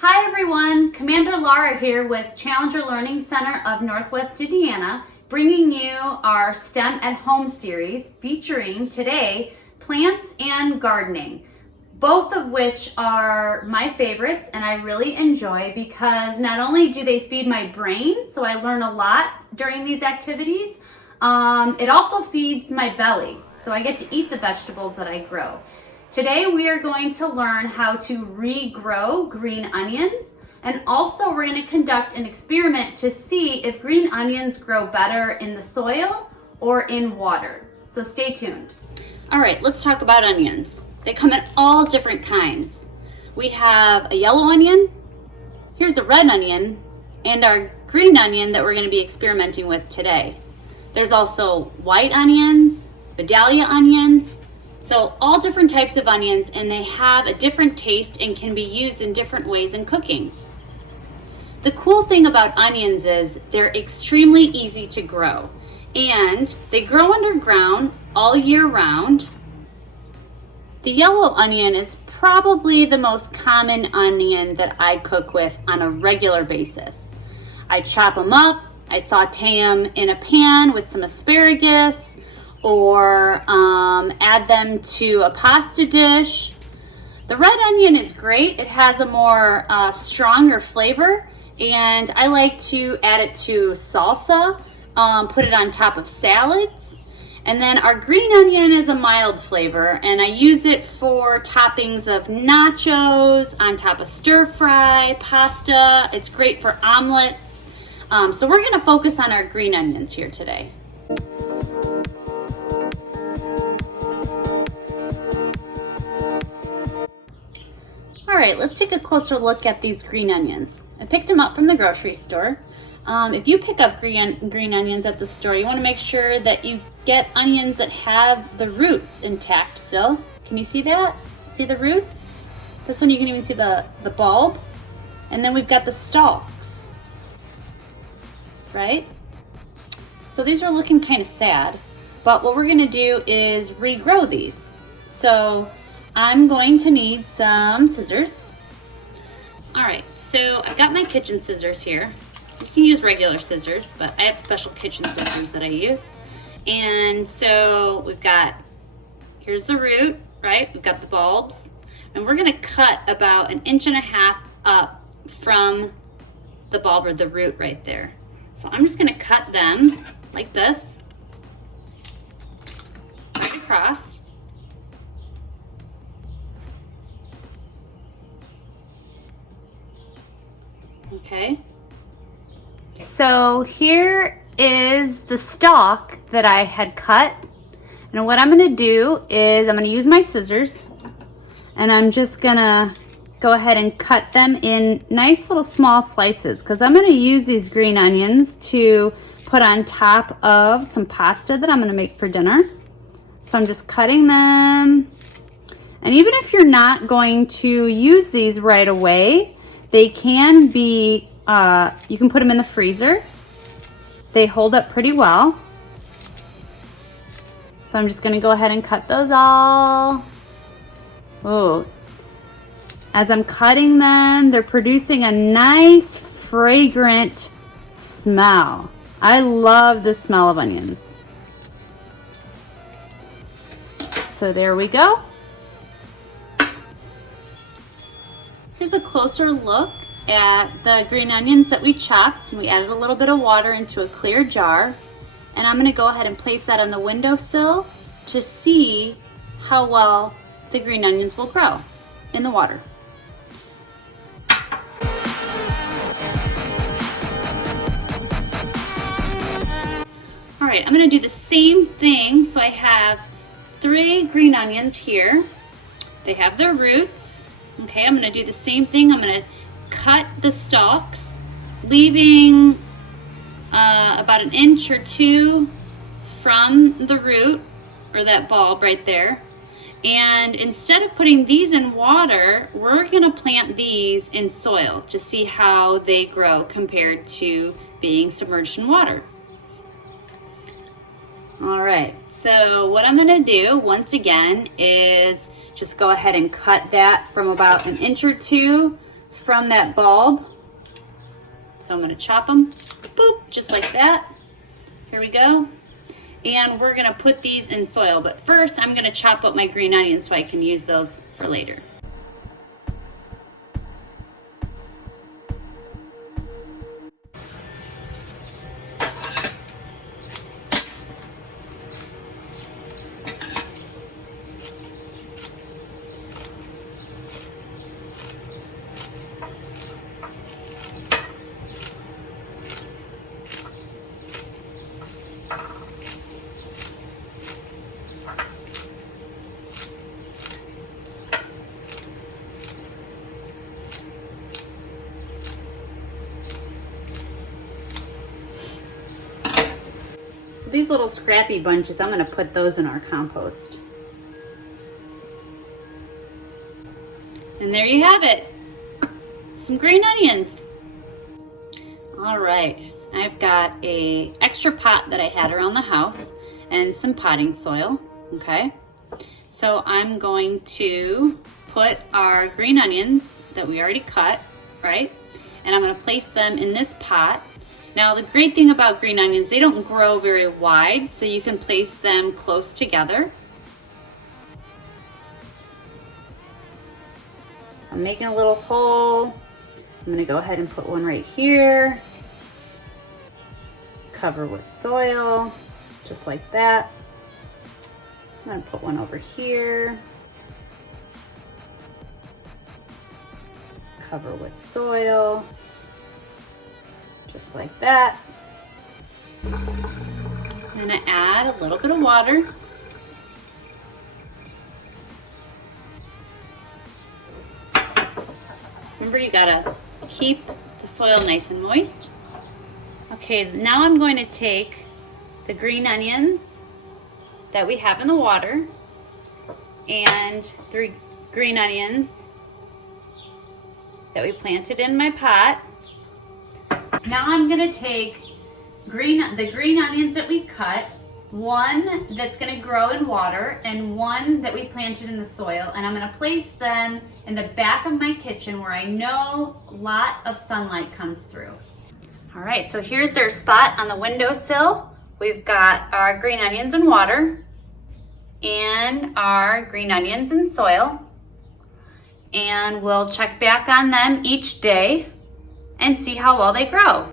Hi everyone, Commander Lara here with Challenger Learning Center of Northwest Indiana, bringing you our STEM at Home series featuring today plants and gardening, both of which are my favorites and I really enjoy because not only do they feed my brain, so I learn a lot during these activities, it also feeds my belly, so I get to eat the vegetables that I grow. Today we are going to learn how to regrow green onions, and also we're going to conduct an experiment to see if green onions grow better in the soil or in water. So stay tuned. All right, let's talk about onions. They come in all different kinds. We have a yellow onion, here's a red onion, and our green onion that we're going to be experimenting with today. There's also white onions, Vidalia onions, so all different types of onions, and they have a different taste and can be used in different ways in cooking. The cool thing about onions is they're extremely easy to grow, and they grow underground all year round. The yellow onion is probably the most common onion that I cook with on a regular basis. I chop them up, I saute them in a pan with some asparagus, or add them to a pasta dish. The red onion is great. It has a more stronger flavor, and I like to add it to salsa, put it on top of salads. And then our green onion is a mild flavor, and I use it for toppings of nachos, on top of stir fry, pasta. It's great for omelets. So we're gonna focus on our green onions here today. All right, let's take a closer look at these green onions. I picked them up from the grocery store. If you pick up green onions at the store, you want to make sure that you get onions that have the roots intact still. Can you see that? See the roots? This one you can even see the bulb. And then we've got the stalks, right? So these are looking kind of sad, but what we're going to do is regrow these. So I'm going to need some scissors. All right, so I've got my kitchen scissors here. You can use regular scissors, but I have special kitchen scissors that I use. And so we've got, here's the root, right? We've got the bulbs, and we're gonna cut about 1.5 inches up from the bulb or the root right there. So I'm just gonna cut them like this, right across. Okay. So here is the stalk that I had cut. And what I'm going to do is I'm going to use my scissors, and I'm just going to go ahead and cut them in nice little small slices, because I'm going to use these green onions to put on top of some pasta that I'm going to make for dinner. So I'm just cutting them. And even if you're not going to use these right away, they can be, you can put them in the freezer. They hold up pretty well. So I'm just gonna go ahead and cut those all. Oh, as I'm cutting them, they're producing a nice fragrant smell. I love the smell of onions. So there we go. Here's a closer look at the green onions that we chopped, and we added a little bit of water into a clear jar. And I'm gonna go ahead and place that on the windowsill to see how well the green onions will grow in the water. All right, I'm gonna do the same thing. So I have 3 green onions here. They have their roots. Okay, I'm gonna do the same thing. I'm gonna cut the stalks, leaving about 1 inch or 2 from the root, or that bulb right there. And instead of putting these in water, we're gonna plant these in soil to see how they grow compared to being submerged in water. All right, so what I'm gonna do once again is just go ahead and cut that from about 1 inch or 2 from that bulb. So I'm gonna chop them, boop, just like that. Here we go. And we're gonna put these in soil, but first I'm gonna chop up my green onions so I can use those for later. So these little scrappy bunches, I'm gonna put those in our compost. And there you have it, some green onions. All right, I've got a extra pot that I had around the house and some potting soil, okay? So I'm going to put our green onions that we already cut, right? And I'm gonna place them in this pot. Now the great thing about green onions, they don't grow very wide, so you can place them close together. I'm making a little hole. I'm gonna go ahead and put one right here. Cover with soil, just like that. I'm gonna put one over here. Cover with soil, just like that. I'm gonna add a little bit of water. Remember, you gotta keep the soil nice and moist. Okay, now I'm going to take the green onions that we have in the water and 3 green onions that we planted in my pot. Now I'm gonna take the green onions that we cut, one that's gonna grow in water and one that we planted in the soil, and I'm gonna place them in the back of my kitchen where I know a lot of sunlight comes through. All right, so here's their spot on the windowsill. We've got our green onions in water and our green onions in soil. And we'll check back on them each day and see how well they grow.